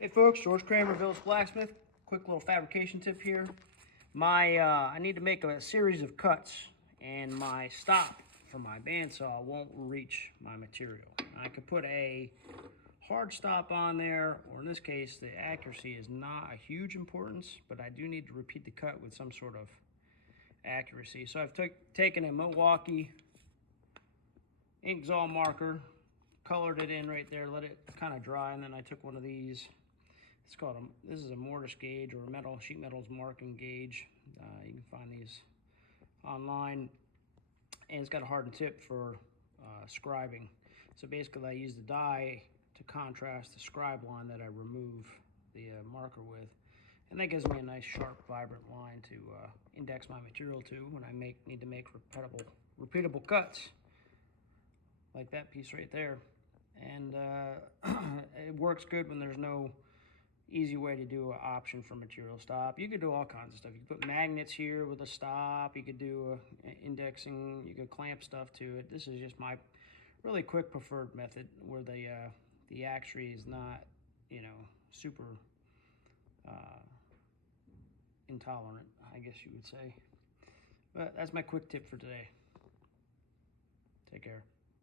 Hey folks, George Kramer, Village Blacksmith. Quick little fabrication tip here. I need to make a series of cuts, and my stop for my bandsaw won't reach my material. I could put a hard stop on there, or in this case, the accuracy is not a huge importance, but I do need to repeat the cut with some sort of accuracy. So I've taken a Milwaukee Inkzall marker, colored it in right there, let it kind of dry, and then I took one of these. It's called this is a mortise gauge, or a sheet metal's marking gauge. You can find these online, and it's got a hardened tip for scribing. So basically I use the die to contrast the scribe line that I remove the marker with, and that gives me a nice sharp vibrant line to index my material to when I need to make repeatable cuts like that piece right there. And it works good when there's no easy way to do an option for material stop. You could do all kinds of stuff. You could put magnets here with a stop. You could do indexing. You could clamp stuff to it. This is just my really quick preferred method, where the accuracy is not, super intolerant, I guess you would say. But that's my quick tip for today. Take care.